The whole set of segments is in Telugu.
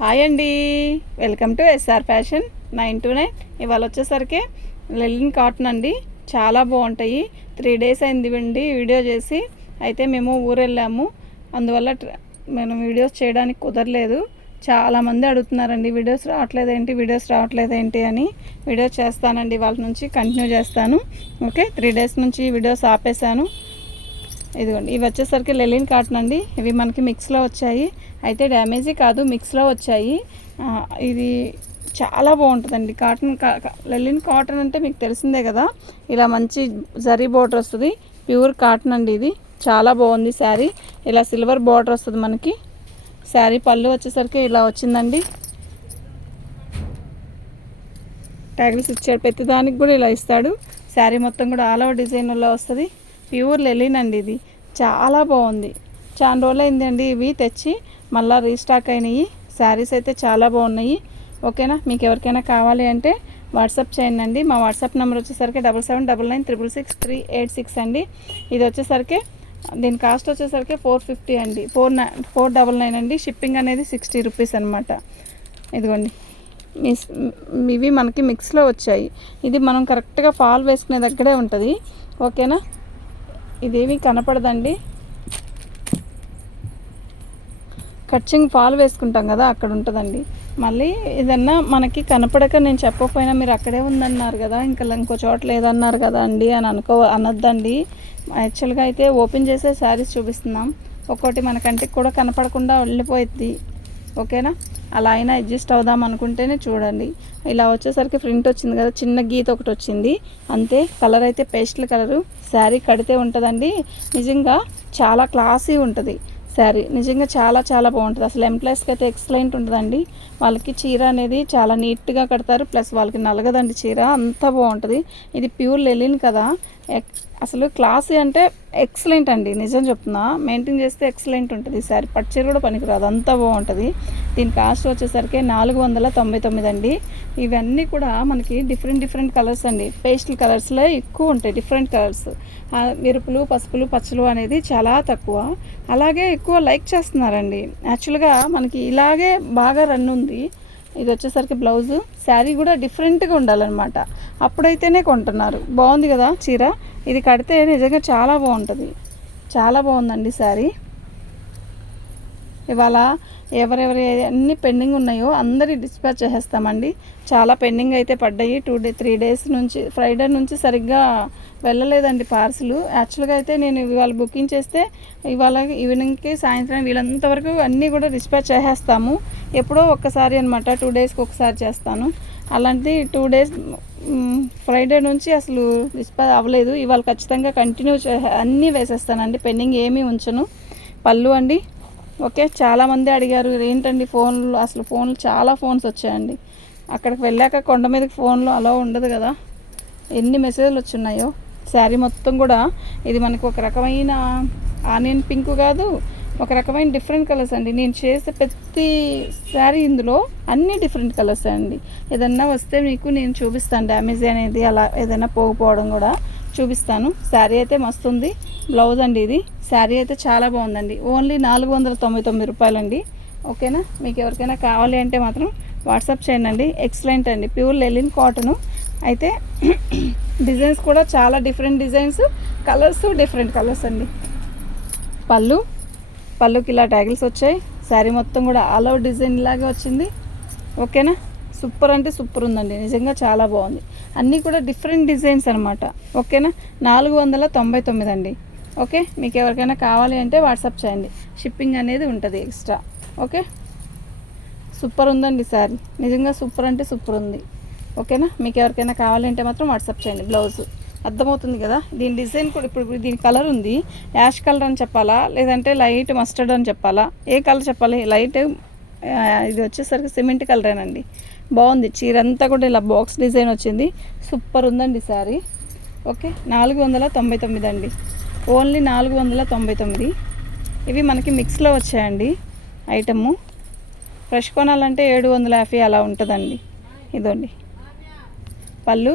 హాయ్ అండి. Welcome to SR fashion nine to nine. ఇవాళ వచ్చేసరికి లెలిన్ కాటన్ అండి. చాలా బాగుంటాయి. త్రీ డేస్ అయింది అండి వీడియో చేసి. అయితే మేము ఊరు వెళ్ళాము అందువల్ల మేము మనం వీడియోస్ చేయడానికి కుదరలేదు. చాలామంది అడుగుతున్నారండి వీడియోస్ రావట్లేదు ఏంటి వీడియోస్ రావట్లేదు ఏంటి అని. వీడియోస్ చేస్తానండి. వాళ్ళ నుంచి కంటిన్యూ చేస్తాను. ఓకే? త్రీ డేస్ నుంచి వీడియోస్ ఆపేశాను. ఇదిగోండి ఇవి వచ్చేసరికి లెలిన్ కాటన్ అండి. ఇవి మనకి మిక్స్లో వచ్చాయి. అయితే డ్యామేజీ కాదు మిక్స్లో వచ్చాయి. ఇది చాలా బాగుంటుందండి. కాటన్ కా- కా- లెలిన్ కాటన్ అంటే మీకు తెలిసిందే కదా. ఇలా మంచి జరీ బోర్డర్ వస్తుంది. ప్యూర్ కాటన్ అండి ఇది. చాలా బాగుంది శారీ. ఇలా సిల్వర్ బార్డర్ వస్తుంది మనకి. శారీ పళ్ళు వచ్చేసరికి ఇలా వచ్చిందండి. ట్యాగిల్స్ ఇచ్చాడు ప్రతిదానికి కూడా ఇలా ఇస్తాడు. శారీ మొత్తం కూడా ఆల్ ఓవర్ డిజైన్లో వస్తుంది. ప్యూర్ లెలిన్ అండి ఇది. చాలా బాగుంది. చాలా రోజులు అయిందండి ఇవి తెచ్చి మళ్ళీ రీస్టాక్ అయినాయి. శారీస్ అయితే చాలా బాగున్నాయి. ఓకేనా? మీకు ఎవరికైనా కావాలి అంటే వాట్సాప్ చేయండి అండి. మా వాట్సాప్ నెంబర్ వచ్చేసరికి double seven double nine triple six three eight six అండి. ఇది వచ్చేసరికి దీని కాస్ట్ వచ్చేసరికి ఫోర్ ఫిఫ్టీ అండి. Four nine four double nine అండి. షిప్పింగ్ అనేది సిక్స్టీ రూపీస్ అనమాట ఇదిగోండి. మిస్ ఇవి మనకి మిక్స్లో వచ్చాయి. ఇది మనం కరెక్ట్గా ఫాల్ వేసుకునే దగ్గరే ఉంటుంది. ఓకేనా? ఇదేమి కనపడదండి. కచ్చింగ్ ఫాల్ వేసుకుంటాం కదా అక్కడ ఉంటుందండి. మళ్ళీ ఏదన్నా మనకి కనపడక నేను చెప్పకపోయినా మీరు అక్కడే ఉందన్నారు కదా ఇంకా ఇంకో చోట లేదన్నారు కదా అండి అని అనుకో అనొద్దండి. యాక్చువల్గా అయితే ఓపెన్ చేసే శారీస్ చూపిస్తున్నాం. ఒక్కోటి మన కంటికి కూడా కనపడకుండా వెళ్ళిపోయిద్ది. ఓకేనా? అలా అయినా అడ్జస్ట్ అవుదాం అనుకుంటేనే చూడండి. ఇలా వచ్చేసరికి ప్రింట్ వచ్చింది కదా చిన్న గీత ఒకటి వచ్చింది. అంతే కలర్ అయితే పేస్టల్ కలరు. శారీ కడితే ఉంటుందండి. నిజంగా చాలా క్లాసీ ఉంటుంది శారీ. నిజంగా చాలా చాలా బాగుంటుంది. అసలు ఎంప్లాయీస్కి అయితే ఎక్సలెంట్ ఉంటుందండి. వాళ్ళకి చీర అనేది చాలా నీట్గా కడతారు. ప్లస్ వాళ్ళకి నలగదండి చీర. అంత బాగుంటుంది. ఇది ప్యూర్ లెలిన్ కదా. అసలు క్లాసీ అంటే ఎక్సలెంట్ అండి. నిజం చెప్తున్నా. మెయింటైన్ చేస్తే ఎక్సలెంట్ ఉంటుంది. ఈ శారీ పట్టు చీర కూడా పనికిరాదు. అంత బాగుంటుంది. దీని కాస్ట్ వచ్చేసరికి నాలుగు వందల తొంభై తొమ్మిది అండి. ఇవన్నీ కూడా మనకి డిఫరెంట్ డిఫరెంట్ కలర్స్ అండి. పేస్టల్ కలర్స్లో ఎక్కువ ఉంటాయి. Different colours. ఎరుపులు పసుపులు పచ్చలు అనేది చాలా తక్కువ. అలాగే ఎక్కువ లైక్ చేస్తున్నారండి. యాక్చువల్గా మనకి ఇలాగే బాగా రన్ ఉంది. ఇది వచ్చేసరికి బ్లౌజు. శారీ కూడా డిఫరెంట్గా ఉండాలన్నమాట. అప్పుడైతేనే కొంటున్నారు. బాగుంది కదా చీర? ఇది కడితే నిజంగా చాలా బాగుంటుంది. చాలా బాగుందండి శారీ. ఇవాళ ఎవరెవరి అన్ని పెండింగ్ ఉన్నాయో అందరి డిస్పాచ్ చేసేస్తామండి. చాలా పెండింగ్ అయితే పడ్డాయి. టూ డే త్రీ డేస్ నుంచి ఫ్రైడే నుంచి సరిగ్గా వెళ్ళలేదండి పార్సిల్. యాక్చువల్గా అయితే నేను ఇవాళ బుకింగ్ చేస్తే ఇవాళ ఈవినింగ్కి సాయంత్రం వీళ్ళంత వరకు అన్నీ కూడా డిస్పాచ్ చేసేస్తాము. ఎప్పుడో ఒక్కసారి అనమాట టూ డేస్కి ఒకసారి చేస్తాను. అలాంటిది టూ డేస్ ఫ్రైడే నుంచి అసలు డిస్పాచ్ అవ్వలేదు. ఇవాళ ఖచ్చితంగా కంటిన్యూ చే అన్నీ వేసేస్తానండి పెండింగ్ ఏమీ ఉంచను. పళ్ళు అండి. ఓకే చాలామంది అడిగారు ఏంటండి ఫోన్లు? అసలు ఫోన్లు చాలా ఫోన్స్ వచ్చాయండి. అక్కడికి వెళ్ళాక కొండ మీదకి ఫోన్లు అలా ఉండదు కదా. ఎన్ని మెసేజ్లు వచ్చున్నాయో శారీ మొత్తం కూడా ఇది మనకు ఒక రకమైన ఆనియన్ పింక్ కాదు ఒక రకమైన డిఫరెంట్ కలర్స్ అండి. నేను చేసే ప్రతి శారీ ఇందులో అన్ని డిఫరెంట్ కలర్స్ అండి. ఏదన్నా వస్తే మీకు నేను చూపిస్తాను. డ్యామేజ్ అనేది అలా ఏదైనా పోకపోవడం కూడా చూపిస్తాను. శారీ అయితే మస్తు ఉంది. బ్లౌజ్ అండి ఇది. శారీ అయితే చాలా బాగుందండి. ఓన్లీ నాలుగు వందల తొంభై తొమ్మిది రూపాయలండి. ఓకేనా? మీకు ఎవరికైనా కావాలి అంటే మాత్రం వాట్సాప్ చేయండి ఎక్సలెంట్ అండి. ప్యూర్ లెలిన్ కాటను అయితే డిజైన్స్ కూడా చాలా different designs. Colours different colours అండి. పళ్ళు పళ్ళుకి ఇలా ట్యాగిల్స్ వచ్చాయి. శారీ మొత్తం కూడా ఆల్ ఓవర్ డిజైన్ ఇలాగే వచ్చింది. ఓకేనా? సూపర్ అంటే సూపర్ ఉందండి. నిజంగా చాలా బాగుంది. అన్నీ కూడా డిఫరెంట్ డిజైన్స్ అనమాట ఓకేనా? నాలుగు వందల తొంభై తొమ్మిది అండి. ఓకే? మీకు ఎవరికైనా కావాలి అంటే వాట్సాప్ చేయండి. షిప్పింగ్ అనేది ఉంటుంది ఎక్స్ట్రా. ఓకే? సూపర్ ఉందండి శారీ. నిజంగా సూపర్ అంటే సూపర్ ఉంది. ఓకేనా? మీకు ఎవరికైనా కావాలంటే మాత్రం వాట్సాప్ చేయండి. బ్లౌజ్. అర్థమవుతుంది కదా? దీని డిజైన్ కూడా ఇప్పుడు దీని కలర్ ఉంది. యాష్ కలర్ అని చెప్పాలా? లేదంటే లైట్ మస్టర్డ్ అని చెప్పాలా? ఏ కలర్ చెప్పాలి? లైట్ ఇది వచ్చేసరికి సిమెంట్ కలరేనండి. బాగుంది. చీర అంతా కూడా ఇలా బాక్స్ డిజైన్ వచ్చింది. సూపర్ ఉందండి సారీ ఓకే? నాలుగు వందల తొంభై తొమ్మిది అండి. ఓన్లీ నాలుగు వందల తొంభై తొమ్మిది. ఇవి మనకి మిక్స్లో వచ్చాయండి ఐటము. ఫ్రెష్ కొనాలంటే ఏడు వందల యాభై అలా ఉంటుందండి. ఇదండి. పళ్ళు?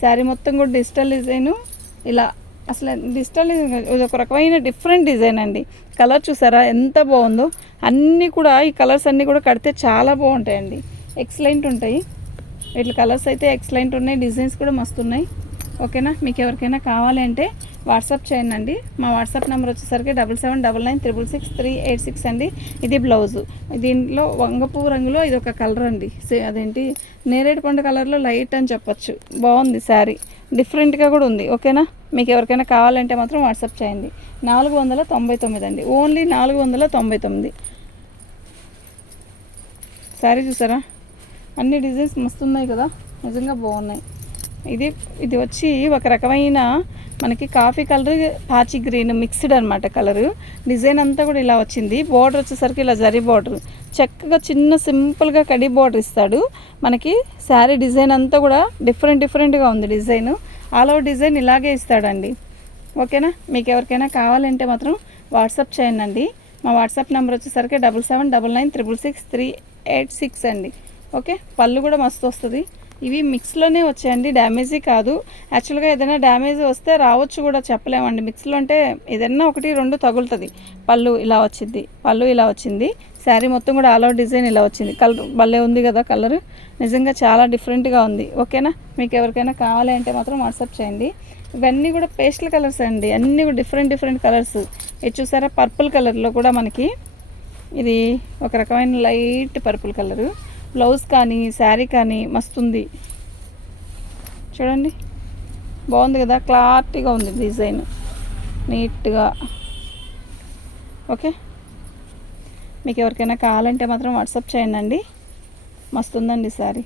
శారీ మొత్తం కూడా డిజిటల్ డిజైను. ఇలా అసలు డిజిటల్ ఇది ఒక రకమైన డిఫరెంట్ డిజైన్ అండి. కలర్ చూసారా? ఎంత బాగుందో. అన్నీ కూడా ఈ కలర్స్ అన్నీ కూడా కడితే చాలా బాగుంటాయండి. ఎక్సలెంట్ ఉంటాయి. వీటి కలర్స్ అయితే ఎక్సలెంట్ ఉన్నాయి. డిజైన్స్ కూడా మస్తు ఉన్నాయి. ఓకేనా? మీకు ఎవరికైనా కావాలి అంటే వాట్సాప్ చేయండి మా వాట్సాప్ నెంబర్ వచ్చేసరికి double seven double nine triple six three eight six అండి. ఇది బ్లౌజు. దీంట్లో వంగపు రంగులో ఇది ఒక కలర్ అండి. సే- అదేంటి? నేరేడు పండు కలర్లో లైట్ అని చెప్పొచ్చు. బాగుంది శారీ. డిఫరెంట్గా కూడా ఉంది. ఓకేనా? మీకు ఎవరికైనా కావాలంటే మాత్రం వాట్సాప్ చేయండి. నాలుగు వందల తొంభై తొమ్మిది అండి. ఓన్లీ నాలుగు వందల తొంభై తొమ్మిది. శారీ చూసారా? అన్ని డిజైన్స్ మస్తున్నాయి కదా. నిజంగా బాగున్నాయి. ఇది ఇది వచ్చి ఒక రకమైన మనకి కాఫీ కలర్ పాచి గ్రీన్ మిక్స్డ్ అనమాట కలరు డిజైన్ అంతా కూడా ఇలా వచ్చింది. బార్డర్ వచ్చేసరికి ఇలా జరీ బార్డర్ చక్కగా చిన్న సింపుల్గా కడి బార్డర్ ఇస్తాడు. మనకి శారీ డిజైన్ అంతా కూడా డిఫరెంట్ డిఫరెంట్గా ఉంది డిజైన్ ఆల్ ఓవర్ డిజైన్ ఇలాగే ఇస్తాడండి. ఓకేనా మీకు ఎవరికైనా కావాలంటే మాత్రం వాట్సాప్ చేయండి అండి. మా వాట్సాప్ నెంబర్ వచ్చేసరికి double seven double nine triple six three eight six అండి. ఓకే పళ్ళు కూడా మస్తు వస్తుంది. ఇవి మిక్స్లోనే వచ్చాయండి. డ్యామేజీ కాదు. యాక్చువల్గా ఏదైనా డ్యామేజ్ వస్తే రావచ్చు కూడా చెప్పలేమండి. మిక్స్లో అంటే ఏదైనా ఒకటి రెండు తగులుతుంది. పళ్ళు ఇలా వచ్చింది పళ్ళు ఇలా వచ్చింది. శారీ మొత్తం కూడా ఆల్ అవుట్ డిజైన్ ఇలా వచ్చింది. కలర్ భలే ఉంది కదా కలర్. నిజంగా చాలా డిఫరెంట్గా ఉంది. ఓకేనా? మీకు ఎవరికైనా కావాలి అంటే మాత్రం వాట్సాప్ చేయండి. ఇవన్నీ కూడా పేస్టల్ కలర్స్ అండి. అన్నీ కూడా డిఫరెంట్ డిఫరెంట్ కలర్స్. ఇది చూసారా? పర్పుల్ కలర్లో కూడా మనకి ఇది ఒక రకమైన లైట్ పర్పుల్ కలరు. బ్లౌజ్ కానీ శారీ కానీ మస్తుంది. చూడండి. బాగుంది కదా? క్లారిటీగా ఉంది డిజైన్. నీట్గా. ఓకే? మీకు ఎవరికైనా కావాలంటే మాత్రం వాట్సాప్ చేయండి అండి. మస్తుందండి శారీ.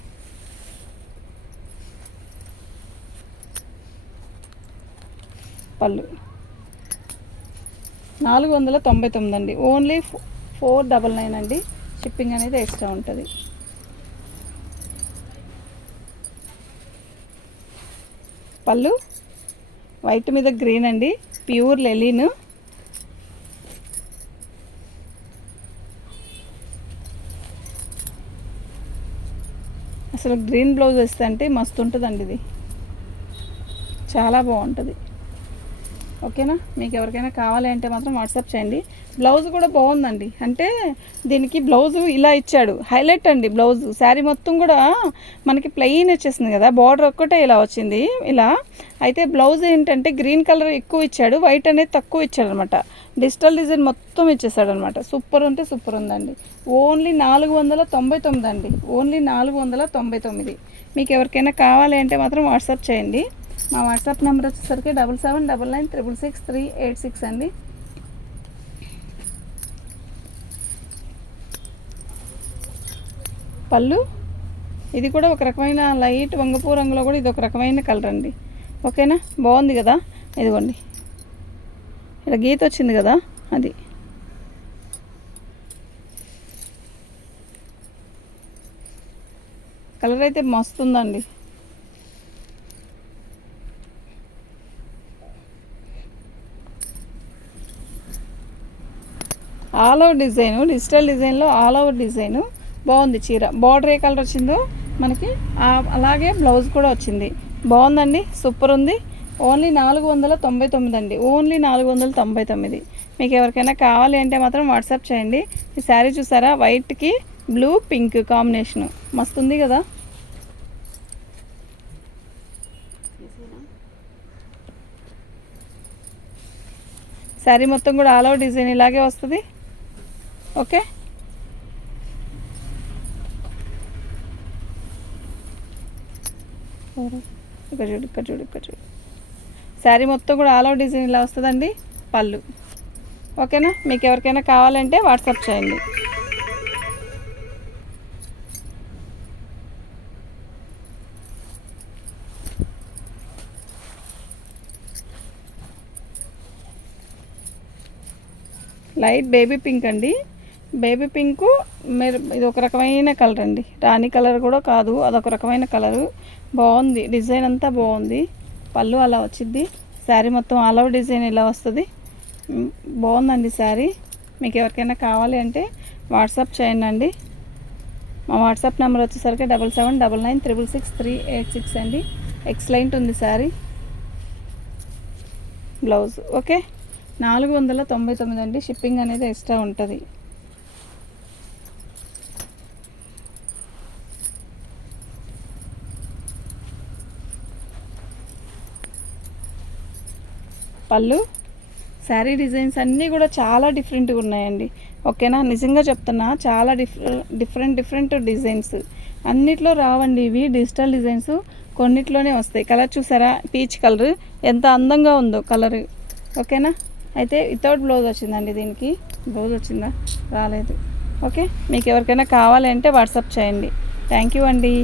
పళ్ళు. నాలుగు వందల తొంభై తొమ్మిది అండి. ఓన్లీ ఫోర్ డబల్ నైన్ అండి. షిప్పింగ్ అనేది ఎక్స్ట్రా ఉంటుంది. పళ్ళు. వైట్ మీద గ్రీన్ అండి. ప్యూర్ లెలిన్ అసలు గ్రీన్ బ్లౌజ్ వస్తే అంటే మస్తు ఉంటుందండి ఇది. చాలా బాగుంటుంది. ఓకేనా? మీకు ఎవరికైనా కావాలి అంటే మాత్రం వాట్సాప్ చేయండి. బ్లౌజ్ కూడా బాగుందండి. అంటే దీనికి బ్లౌజ్ ఇలా ఇచ్చాడు. హైలైట్ అండి బ్లౌజ్. శారీ మొత్తం కూడా మనకి ప్లెయిన్ వచ్చేసింది కదా. బార్డర్ ఒక్కటే ఇలా వచ్చింది. ఇలా. అయితే బ్లౌజ్ ఏంటంటే గ్రీన్ కలర్ ఎక్కువ ఇచ్చాడు. వైట్ అనేది తక్కువ ఇచ్చాడు అనమాట డిజిటల్ డిజైన్ మొత్తం ఇచ్చేసాడు అనమాట సూపర్ అంటే సూపర్ ఉందండి. ఓన్లీ నాలుగు వందల తొంభై తొమ్మిది అండి. ఓన్లీ నాలుగు వందల తొంభై తొమ్మిది. మీకు ఎవరికైనా కావాలి అంటే మాత్రం వాట్సాప్ చేయండి. మా వాట్సాప్ నెంబర్ వచ్చేసరికి double seven double nine triple six three eight six అండి. పళ్ళు ఇది కూడా ఒక రకమైన లైట్ వంగపూ రంగులో కూడా ఇది ఒక రకమైన కలర్ అండి. ఓకేనా? బాగుంది కదా? ఇదిగోండి. ఇలా గీత వచ్చింది కదా? అది. కలర్ అయితే మస్తు ఆల్ ఓవర్ డిజైన్ డిజిటల్ డిజైన్లో ఆల్ ఓవర్ డిజైన్ బాగుంది చీర. బార్డర్ ఏ కలర్ వచ్చిందో మనకి అలాగే బ్లౌజ్ కూడా వచ్చింది. బాగుందండి సూపర్ ఉంది. ఓన్లీ నాలుగు వందల తొంభై తొమ్మిది అండి. ఓన్లీ నాలుగు వందల తొంభై తొమ్మిది. మీకు ఎవరికైనా కావాలి అంటే మాత్రం వాట్సాప్ చేయండి. ఈ శారీ చూసారా? వైట్కి బ్లూ పింక్ కాంబినేషను. మస్తు ఉంది కదా? శారీ మొత్తం కూడా ఆల్ ఓవర్ డిజైన్ ఇలాగే వస్తుంది. ఓకే? ఇక్కడ చూడు ఇక్కడ చూడు ఇక్కడ చూడు. శారీ మొత్తం కూడా ఆల్ అవుట్ డిజైన్ ఇలా వస్తుందండి? పళ్ళు. ఓకేనా? మీకు ఎవరికైనా కావాలంటే వాట్సాప్ చేయండి. లైట్ బేబీ పింక్ అండి. బేబీ పింక్ మీరు ఇది ఒక రకమైన కలర్ అండి. రాణి కలర్ కూడా కాదు అదొక రకమైన కలరు. బాగుంది డిజైన్ అంతా బాగుంది. పళ్ళు అలా వచ్చింది శారీ మొత్తం ఆల్ ఓవర్ డిజైన్ ఇలా వస్తుంది. బాగుందండి శారీ. మీకు ఎవరికైనా కావాలి అంటే వాట్సాప్ చేయండి అండి. మా వాట్సాప్ నెంబర్ వచ్చేసరికి double seven double nine triple six three eight six అండి. ఎక్సలెంట్ ఉంది శారీ. Blouse okay? నాలుగు వందల తొంభై తొమ్మిది అండి. షిప్పింగ్ అనేది ఎక్స్ట్రా ఉంటుంది. పళ్ళు శారీ డిజైన్స్ అన్నీ కూడా చాలా డిఫరెంట్గా ఉన్నాయండి. ఓకేనా? నిజంగా చెప్తున్నా చాలా డిఫ్ డిఫరెంట్ డిఫరెంట్ డిజైన్స్. అన్నిట్లో రావండి ఇవి. డిజిటల్ డిజైన్స్ కొన్నిట్లోనే వస్తాయి. కలర్ చూసారా? Peach colour. ఎంత అందంగా ఉందో కలర్. ఓకేనా? అయితే వితౌట్ బ్లౌజ్ వచ్చిందండి దీనికి. బ్లౌజ్ వచ్చిందా? రాలేదు. ఓకే? మీకు ఎవరికైనా కావాలంటే వాట్సాప్ చేయండి. థ్యాంక్ యూ అండి.